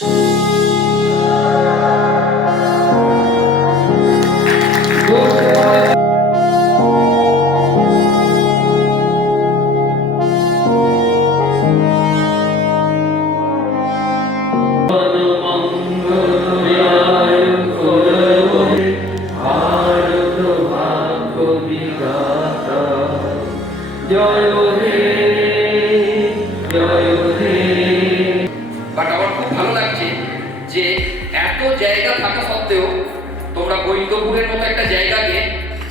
But আমার খুব ভালো লাগছে যে এত জায়গা থাকা সত্ত্বেও তোমরা গোবিন্দপুরের মতো একটা জায়গাকে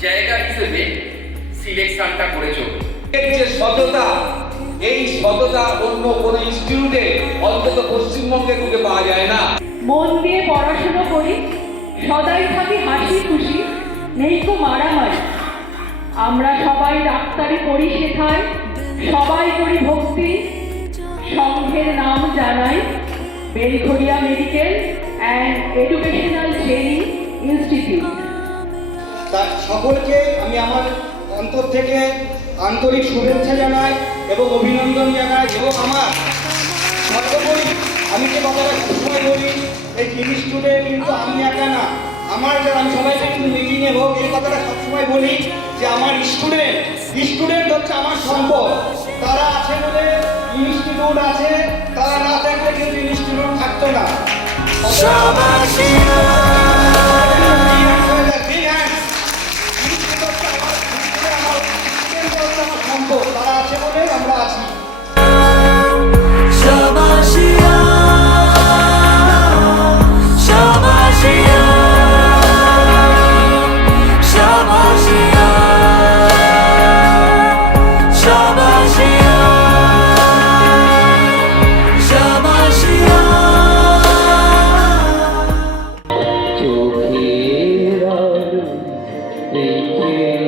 জায়গা হিসেবে সিলেকশনটা করেছো। এর যে সততা, এই সততা অন্য কোন ইনস্টিটিউটে অন্তত পশ্চিমবঙ্গে খুঁজে পাওয়া যায় না। মন দিয়ে পড়াশোনা করি, সদাই থাকি হাসি খুশি, নেই তো মারামারি। আমরা সবাই ডাক্তারি পড়ি শেখাই, সবাই করি ভক্তি, সংঘের নাম জানাই Belgharia medical and educational training institute. তার সকলকে আমি আমার অন্তর থেকে আন্তরিক শুভেচ্ছা জানাই এবং অভিনন্দন জানাই। এবং আমার সর্বোপরি আমি যে কথাটা সবসময় বলি, এই ইনস্টিটিউটে কিন্তু আমি একা না, আমার আমি সবাইকে কিন্তু মিটিংয়ে হোক এই কথাটা সবসময় বলি যে আমার স্টুডেন্ট হচ্ছে আমার সম্পদ। তারা আছে বলে ইনস্টিটিউট আছে, তারা না থাকলে কিন্তু ইনস্টিটিউট থাকতো না। তারা আছে বলে আমরা আছি। চোখের আলো দেখে